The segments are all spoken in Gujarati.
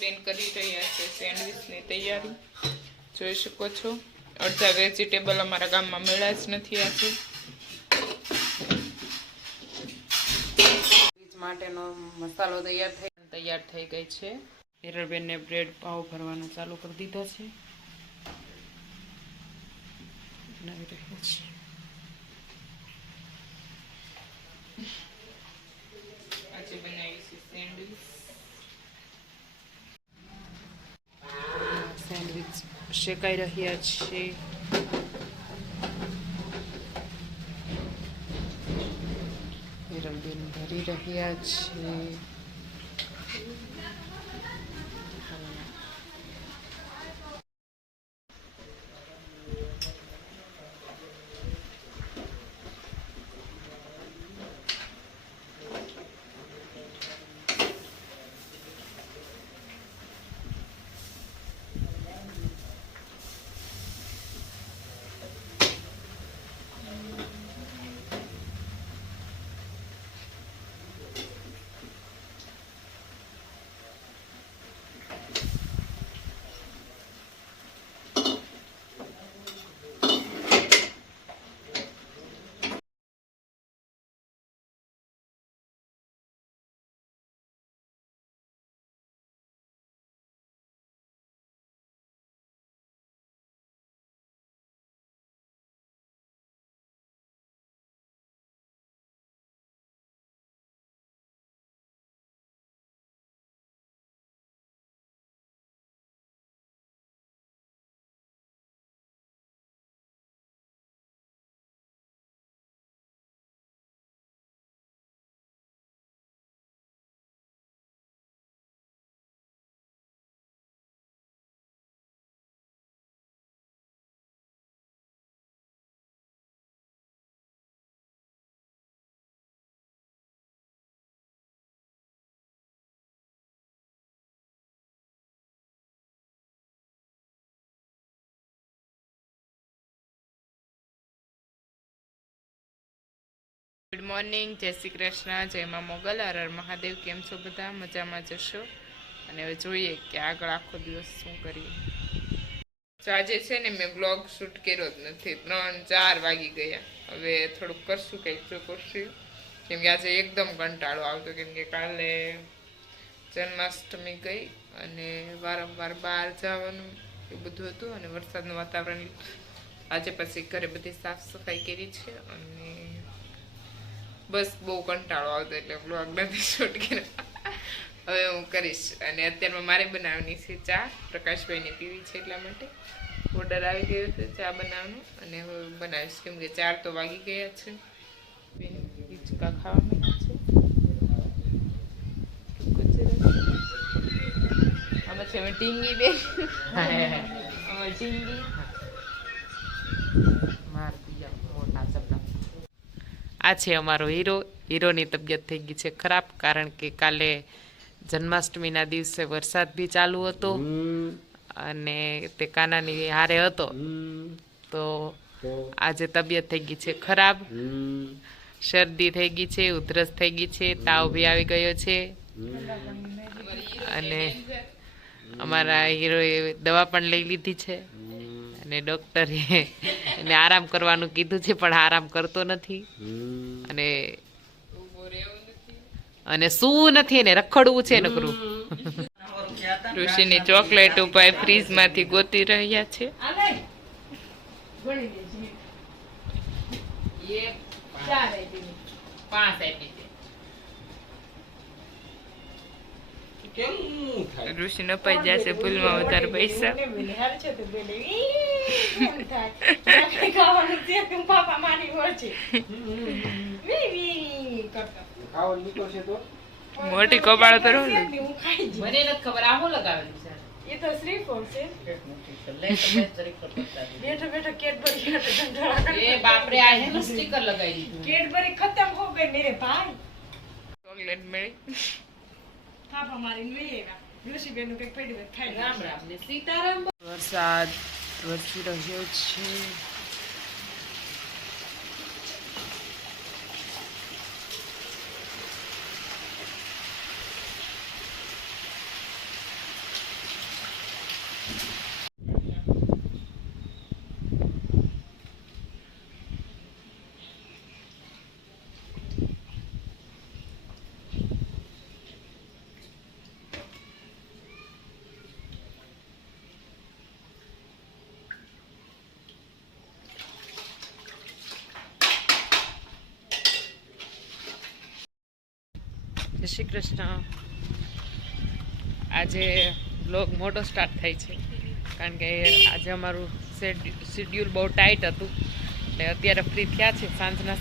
બેન કરી રહ્યા છે સેન્ડવિચની તૈયારી. જોઈ શકો છો. અડધા વેજીટેબલ અમારા ગામમાં મળ્યા જ નથી આજે. માટેનો મસાલો તૈયાર થઈ ગઈ છે. હિરલબેનને બ્રેડ પાવ ભરવાના ચાલુ કરી દીધા છે. બનાવી રહ્યા છે. આજે બનાવી છે સેન્ડવિચ શેકાઈ રહ્યા છે. હિરલબેન ભરી રહ્યા છે. ગુડ મોર્નિંગ, જય શ્રી કૃષ્ણ, જય મા મોગલ, હર હર મહાદેવ. કેમ છો બધા? મજામાં જશો. અને હવે જોઈએ કે આગળ આખો દિવસ શું કરીએ. તો આજે છે ને મેં બ્લોગ શૂટ કર્યો જ નથી. 3-4 વાગી ગયા. હવે થોડુંક કરશું, કંઈક જો કરશું. કેમ કે આજે એકદમ કંટાળો આવતો, કેમ કે કાલે જન્માષ્ટમી ગઈ અને વારંવાર બહાર જવાનું એ બધું હતું અને વરસાદનું વાતાવરણ. આજે પછી ઘરે બધી સાફ સફાઈ કરી છે અને બસ બહુ કંટાળો આવતો એટલે બ્લોગ નથી શૂટ કર્યો. હવે હું કરીશ. અને અત્યારમાં મારે બનાવવાની છે ચા. પ્રકાશભાઈને પીવી છે એટલા માટે ઓર્ડર આવી ગયો છે ચા બનાવવાનું અને હવે બનાવીશ. કેમ કે 4 તો વાગી ગયા છે. હિંચકા ખાવા માંડ્યા છે. આમાં છે અમે ટીંગી બેન. અમે ટીંગી આ છે અમારો હીરો. હીરોની તબિયત થઈ ગઈ છે ખરાબ, કારણ કે કાલે જન્માષ્ટમીના દિવસે વરસાદ બી ચાલુ હતો અને તે કાનાની હારે હતો, તો આજે તબિયત થઈ ગઈ છે ખરાબ. શરદી થઈ ગઈ છે, ઉધરસ થઈ ગઈ છે, તાવ બી આવી ગયો છે અને અમારા હીરોએ દવા પણ લઈ લીધી છે અને ડૉક્ટરે એને આરામ કરવાનું કીધું છે, પણ આરામ કરતો નથી અને શું નથી, એને રખડવું છે નકરું. ઋષિની ચોકલેટ ઉપાય ફ્રીજમાંથી ગોતી રહ્યા છે. ઋષિ ન પાઈ જશે ભૂલમાં વધારે પૈસા. મોટી કબાળ તો મને નથી ખબર આ હું લગાવેલું છે. એ તો શ્રીફળ છે. બેઠો બેઠો કેડબરી એ બાપરે આ હેનું સ્ટીકર લગાવી દીધું. કેડબરી ખતમ હો ગઈ મેરે ભાઈ. ચોકલેટ મળી થાપા મારીને વેવા. ઋષિબેન નું કઈક પડી થાય. રામ રામ ને સીતારામ. વરસાદ વરસી રહ્યો છે. જય શ્રી કૃષ્ણ. આજે બ્લોગ મોટો સ્ટાર્ટ થાય છે કારણ કે આજે અમારું શેડ્યુલ બહુ ટાઈટ હતું એટલે અત્યારે ફ્રી થયા છે. સાંજના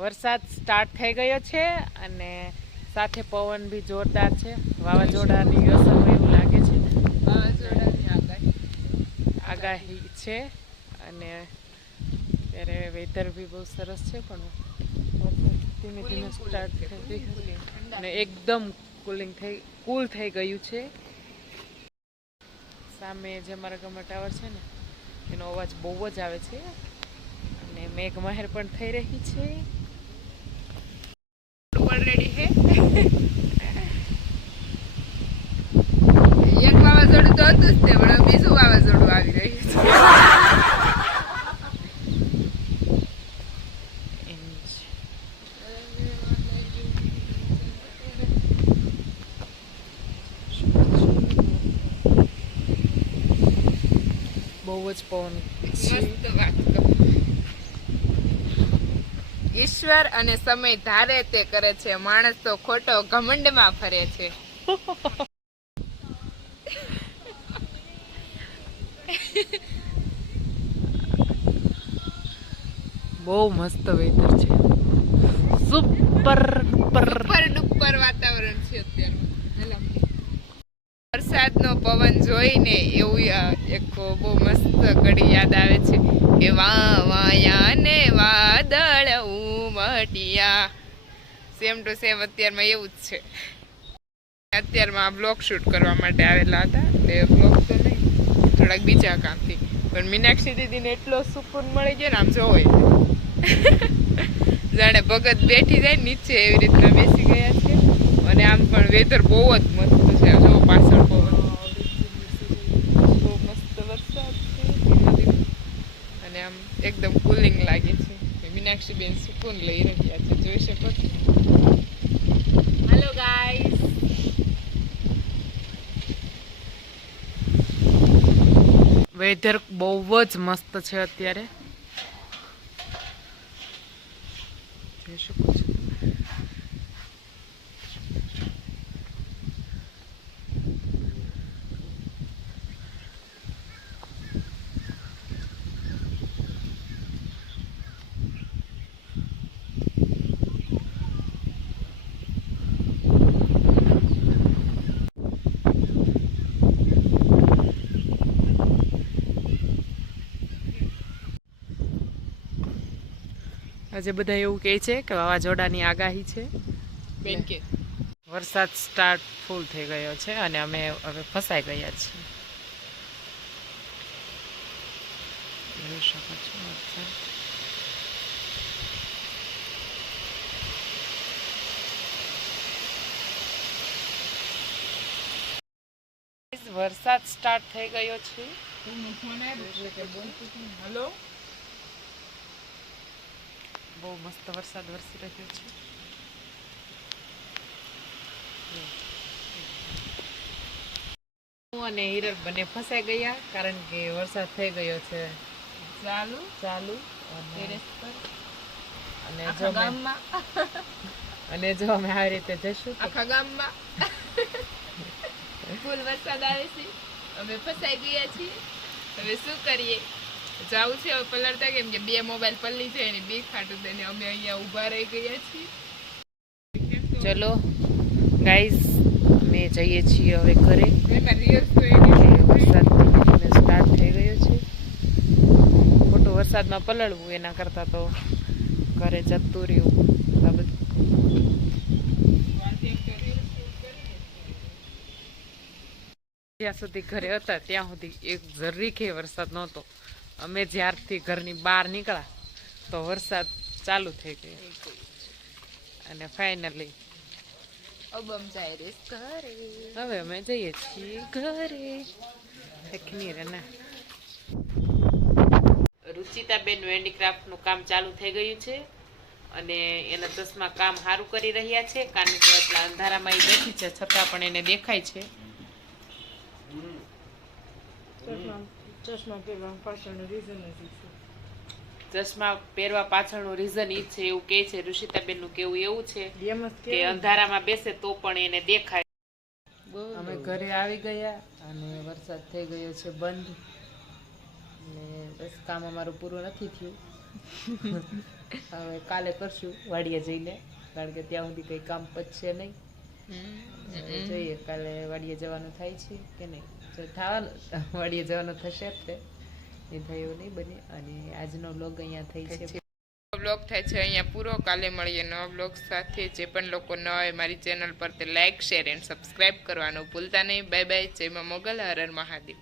વરસાદ સ્ટાર્ટ થઈ ગયો છે અને સાથે પવન બી જોરદાર છે. વાવાઝોડાની અસર એવું લાગે છે. વાવાઝોડાની આગાહી છે અને ત્યારે વેધર બી બહુ સરસ છે પણ ધીમે ધીમે સ્ટાર્ટ થઈ અને એકદમ કૂલ થઈ ગયું છે. સામે જે મારા ગામમાં ટાવર છે ને એનો અવાજ બહુ જ આવે છે અને મેઘમહેર પણ થઈ રહી છે. ઓલરેડી હે એક વાવાઝોડું તો હતું જ તે પણ બીજું વાવાઝોડું આવી રહ્યું છે. બહુ જ પવન મસ્ત વાત તો ઈશ્વર અને સમય ધારે તે કરે છે, માણસ તો ખોટો ઘમંડમાં ફરે છે. બહુ મસ્ત વેધર છે. સુપર ડુપર વાતાવરણ છે અત્યારે. વરસાદનો પવન જોઈને એવું એક બહુ મસ્ત ઘડી યાદ આવે છે કે વાયા ને વાદળ ઉમટ્યા. સેમ ટુ સેમ અત્યારમાં એવું જ છે. અત્યારમાં બ્લોગ શૂટ કરવા માટે આવેલા હતા એટલે બ્લોગ તો નહીં, થોડાક બીજા કામથી. પણ મીનાક્ષી દીદીને એટલો સુકૂન મળી ગયો ને આમ જોવે જાણે ભગત બેઠી જાય નીચે એવી રીતના બેસી ગયા છે. અને આમ પણ વેધર બહુ જ મસ્ત છે. જો પાછળ પવન બહુ મસ્ત વરસાદ છે ધીમે ધીમે અને આમ એકદમ કુલિંગ લાગે છે. મીનાક્ષી બેન સુકૂન લઈ રહ્યા છે, જોઈ શકો છો. હેલો ગાઈસ, વેધર બહુ જ મસ્ત છે અત્યારે, જોઈ શકો છો. આજે બધા એવું કહે છે કે વાવાઝોડાની આગાહી છે. બેન કે વરસાદ સ્ટાર્ટ ફૂલ થઈ ગયો છે અને અમે હવે ફસાઈ ગયા છીએ. જોઈ શકો છો વરસાદ સ્ટાર્ટ થઈ ગયો છે. હેલો, બહુ મસ્ત વરસાદ વરસી રહ્યો છે. હું અને હિરલ બંને ફસાઈ ગયા કારણ કે વરસાદ થઈ ગયો છે ચાલુ ટેરેસ પર. અને જો ગામમાં અને જો અમે આવી રીતે જશું આખા ગામમાં ફૂલ વરસાદ આવે છે. અમે ફસાઈ ગયા છીએ. હવે શું કરીએ? જાવું છે હવે પલળતા, કેમ કે બે મોબાઈલ પલળી જાય ને બે ખાટું થઈને અમે અહીંયા ઊભા રહી ગયા છીએ. ચલો ગાઈઝ, અમે જઈએ છીએ હવે ઘરે. વરસાદ સ્ટાર્ટ થઈ ગયો છે. ખોટું વરસાદમાં પલળવું એના કરતાં તો ઘરે જતું રહેવું. આ બધું જ્યાં સુધી ઘરે હતા ત્યાં સુધી એક જરીકે વરસાદ નહોતો. અમે જ્યારથી ઘરની બહાર નીકળ્યા તો વરસાદ ચાલુ થઈ ગયો અને ફાઇનલી હવે અમે જઈએ છીએ ઘરે. દેખની રે ના રુચિતાબેન હેન્ડીક્રાફ્ટનું કામ ચાલુ થઈ ગયું છે અને એના ચશ્મા કામ સારું કરી રહ્યા છે કારણ કે એટલા અંધારામાં એ બેઠી છે છતાં પણ એને દેખાય છે. ચશ્મા પહેરવા પાછળનું રીઝન ઈ છે એવું કહે છે રુચિતાબેનનું કેવું એવું છે કે અંધારામાં બેસે તો પણ એને દેખાય. અમે ઘરે આવી ગયા અને વરસાદ થઈ ગયો છે બંધ ને બસ કામ અમારું પૂરું નથી થયું. હવે કાલે કરશું વાડીએ જઈને કારણ કે ત્યાં સુધી કંઈ કામ પતશે નહીં. જોઈએ કાલે વાડીએ જવાનું થાય છે કે નહીં. જો થવાનું વાડીએ જવાનું થશે જ તે એ થયું નહીં બને. અને આજનો વ્લોગ અહીંયા થઈ છે બ્લોગ થાય છે અહીંયા પૂરો. કાલે મળીએ નવા બ્લોગ સાથે. જે પણ લોકો ન હોય મારી ચેનલ પર તે લાઇક શેર એન્ડ સબસ્ક્રાઈબ કરવાનું ભૂલતા નહીં. Bye bye. જય મા મોગલ. હર હર મહાદેવ.